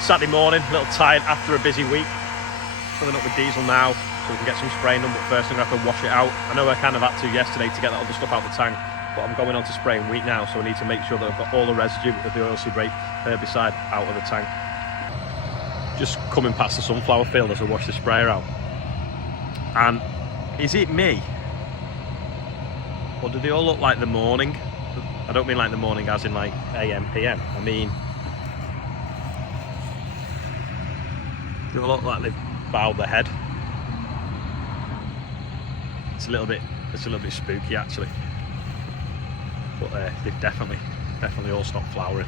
Saturday morning, a little tired after a busy week. Filling up with diesel now so we can get some spraying done, but first I'm going to have to wash it out. I know I kind of had to yesterday to get that other stuff out the tank, but I'm going on to spraying wheat now, so I need to make sure that I've got all the residue of the oilseed rape herbicide out of the tank. Just coming past the sunflower field as I wash the sprayer out. And is it me? Or do they all look like the morning? I don't mean like the morning as in like AM, PM. I mean, they all look like they've bowed their head. It's a little bit spooky actually. But they've definitely all stopped flowering.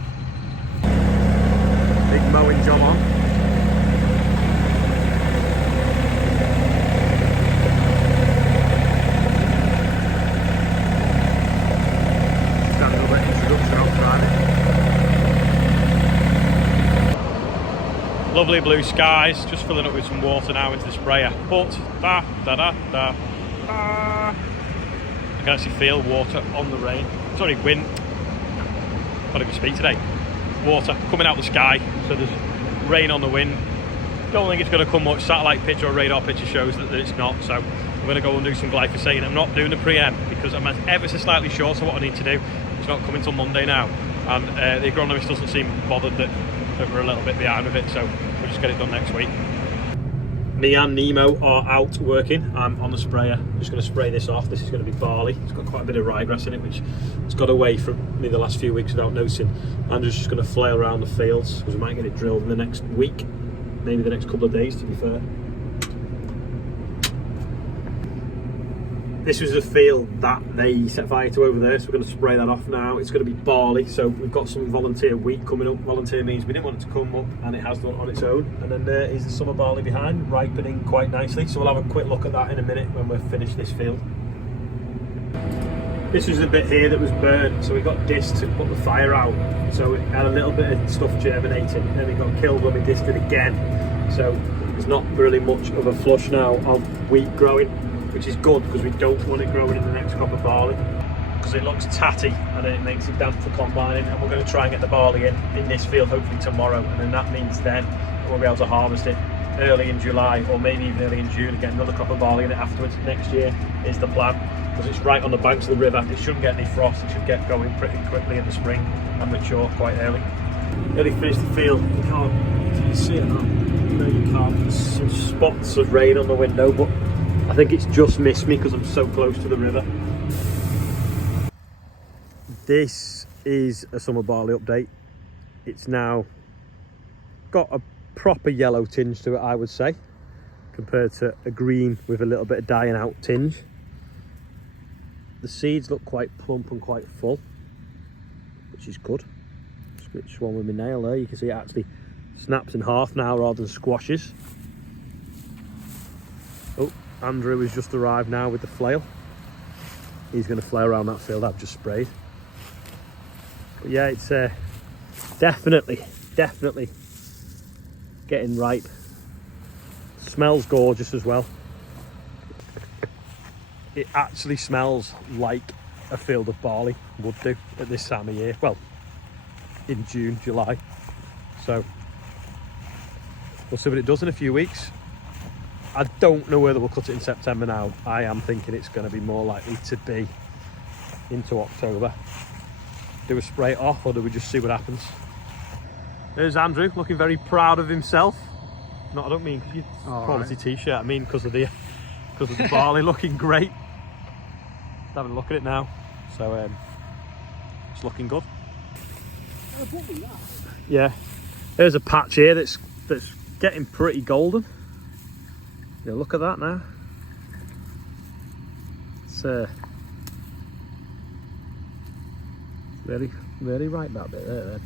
Big mowing job on. Lovely blue skies, just filling up with some water now into the sprayer. But I can actually feel water on the rain. Sorry, wind. Can't even speak today. Water coming out the sky, so there's rain on the wind. Don't think it's going to come much. Satellite picture or radar picture shows that it's not. So I'm going to go and do some glyphosate. I'm not doing the pre-em because I'm ever so slightly short of what I need to do. It's not coming till Monday now, and the agronomist doesn't seem bothered that we're a little bit behind with it, so we'll just get it done next week. Me and Nemo are out working. I'm on the sprayer. I'm just going to spray this off. This is going to be barley. It's got quite a bit of ryegrass in it, which has got away from me the last few weeks without noticing. I'm just going to flail around the fields because we might get it drilled in the next week, maybe the next couple of days to be fair. This was the field that they set fire to over there, so we're going to spray that off now. It's going to be barley, so we've got some volunteer wheat coming up. Volunteer means we didn't want it to come up, and it has done on its own. And then there is the summer barley behind, ripening quite nicely. So we'll have a quick look at that in a minute when we're finished this field. This was the bit here that was burnt, so we got discs to put the fire out. So it had a little bit of stuff germinating, then it got killed when we disced it again. So there's not really much of a flush now of wheat growing, which is good because we don't want it growing in the next crop of barley because it looks tatty and it makes it damp for combining, and we're going to try and get the barley in this field hopefully tomorrow, and then that means then we'll be able to harvest it early in July or maybe even early in June and get another crop of barley in it afterwards. Next year is the plan because it's right on the banks of the river. It shouldn't get any frost. It should get going pretty quickly in the spring and mature quite early. Nearly finished the field. You can't, can you see it now? No, you can't. There's some spots of rain on the window, but I think it's just missed me because I'm so close to the river. This is a summer barley update. It's now got a proper yellow tinge to it, I would say, compared to a green with a little bit of dying out tinge. The seeds look quite plump and quite full, which is good. Switch one with my nail there. You can see it actually snaps in half now rather than squashes. Oh, Andrew has just arrived now with the flail. He's going to flail around that field I've just sprayed. But yeah, it's definitely getting ripe. Smells gorgeous as well. It actually smells like a field of barley would do at this time of year. Well, in June, July. So we'll see what it does in a few weeks. I don't know whether we'll cut it in September now. I am thinking it's going to be more likely to be into October. Do we spray it off or do we just see what happens? There's Andrew looking very proud of himself. No, I don't mean because you quality t-shirt. I mean because of the barley looking great. Just having a look at it now. So it's looking good. Yeah. There's a patch here that's getting pretty golden. Yeah, look at that now. It's really ripe, that bit there then.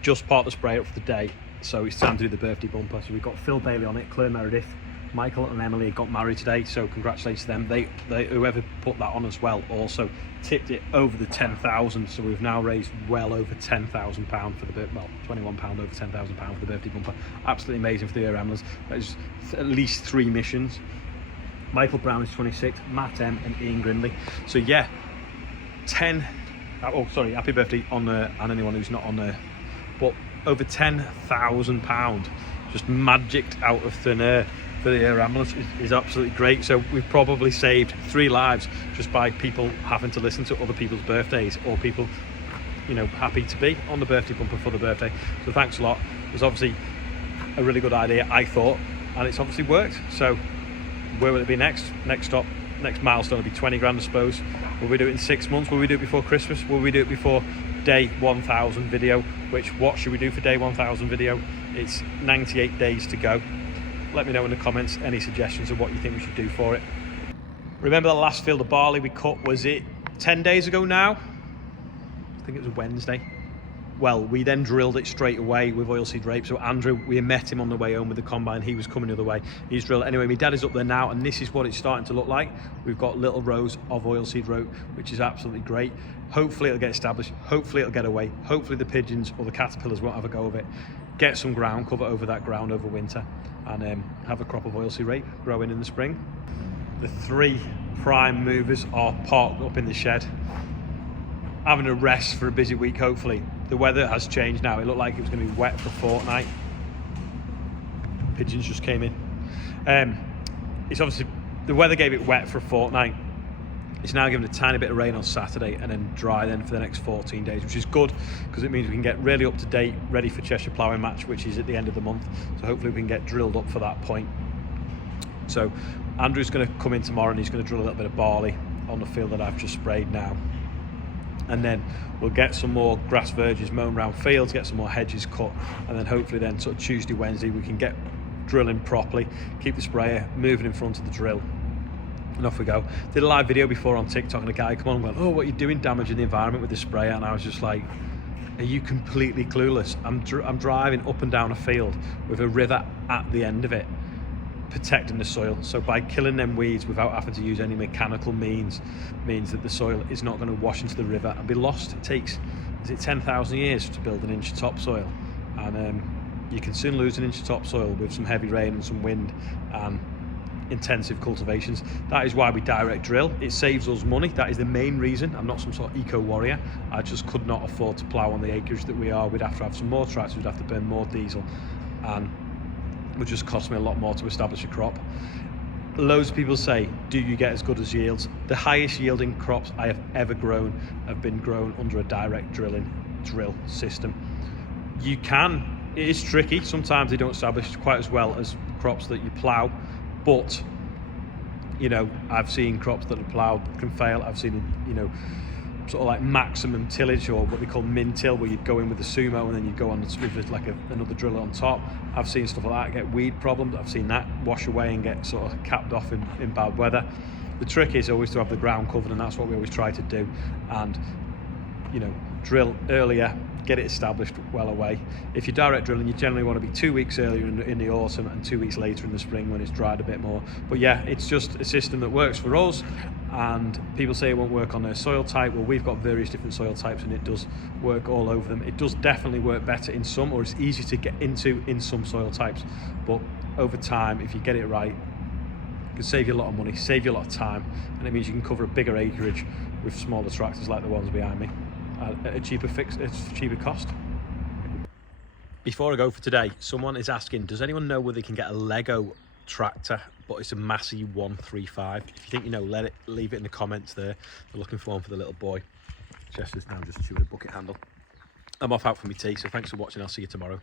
Just parked the spray up for the day, so it's time to do the birthday bumper. So we've got Phil Bailey on it, Claire Meredith, Michael and Emily got married today, so congratulations to them. They whoever put that on as well also tipped it over the 10,000, so we've now raised well over £10,000 for the £21 over £10,000 for the birthday bumper. Absolutely amazing for the air ramblers. There's at least 3 missions. Michael Brown is 26, Matt M and Ian Grindley. So yeah, oh sorry, happy birthday on there, and anyone who's not on there. But over £10,000 just magicked out of thin air for the air ambulance is absolutely great. So we've probably saved 3 lives just by people having to listen to other people's birthdays, or people, you know, happy to be on the birthday bumper for the birthday. So thanks a lot. It was obviously a really good idea, I thought, and it's obviously worked. So where will it be next? Next stop, next milestone will be 20 grand, I suppose. Will we do it in 6 months? Will we do it before Christmas? Will we do it before day 1000 video? Which, what should we do for day 1000 video? It's 98 days to go. Let me know in the comments any suggestions of what you think we should do for it. Remember the last field of barley we cut, was it 10 days ago now? I think it was a Wednesday. Well, we then drilled it straight away with oilseed rape. So Andrew, we met him on the way home with the combine. He was coming the other way. He's drilled it. Anyway, my dad is up there now, and this is what it's starting to look like. We've got little rows of oilseed rope, which is absolutely great. Hopefully it'll get established. Hopefully it'll get away. Hopefully the pigeons or the caterpillars won't have a go of it. Get some ground cover over that ground over winter, and have a crop of oilseed rape growing in the spring. The 3 prime movers are parked up in the shed, having a rest for a busy week, hopefully. The weather has changed now. It looked like it was going to be wet for a fortnight. Pigeons just came in. It's obviously, the weather gave it wet for a fortnight. It's now given a tiny bit of rain on Saturday and then dry then for the next 14 days, which is good because it means we can get really up to date, ready for Cheshire ploughing match, which is at the end of the month. So hopefully we can get drilled up for that point. So Andrew's going to come in tomorrow and he's going to drill a little bit of barley on the field that I've just sprayed now. And then we'll get some more grass verges mown around fields, get some more hedges cut, and then hopefully then sort of Tuesday, Wednesday we can get drilling properly, keep the sprayer moving in front of the drill, and off we go. Did a live video before on TikTok and a guy come on and went, "Oh, what are you doing damaging the environment with the sprayer?" And I was just like, are you completely clueless? I'm driving up and down a field with a river at the end of it, protecting the soil. So by killing them weeds without having to use any mechanical means that the soil is not going to wash into the river and be lost. It takes, is it 10,000 years to build an inch of topsoil, and you can soon lose an inch of topsoil with some heavy rain and some wind and intensive cultivations. That is why we direct drill. It saves us money. That is the main reason. I'm not some sort of eco warrior. I just could not afford to plough on the acreage that we are. We'd have to have some more tractors, we'd have to burn more diesel, and it would just cost me a lot more to establish a crop. Loads of people say, do you get as good as yields? The highest yielding crops I have ever grown have been grown under a direct drill system. You can, it is tricky, sometimes they don't establish quite as well as crops that you plough, but you know, I've seen crops that are ploughed can fail. I've seen, you know, sort of like maximum tillage, or what we call min till, where you'd go in with the sumo and then you'd go on with like another driller on top. I've seen stuff like that get weed problems. I've seen that wash away and get sort of capped off in bad weather. The trick is always to have the ground covered, and that's what we always try to do. And you know, drill earlier, get it established well away. If you're direct drilling, you generally want to be 2 weeks earlier in the autumn and 2 weeks later in the spring when it's dried a bit more. But yeah, it's just a system that works for us, and people say it won't work on their soil type. Well, we've got various different soil types and it does work all over them. It does definitely work better in some, or it's easier to get into in some soil types, but over time, if you get it right, it can save you a lot of money, save you a lot of time, and it means you can cover a bigger acreage with smaller tractors like the ones behind me at a cheaper cost. Before I go for today, someone is asking, does anyone know where they can get a Lego tractor, but it's a Massey 135? If you think you know, leave it in the comments there. They're looking for one for the little boy. Chester's now just chewing a bucket handle. I'm off out for my tea, so thanks for watching. I'll see you tomorrow.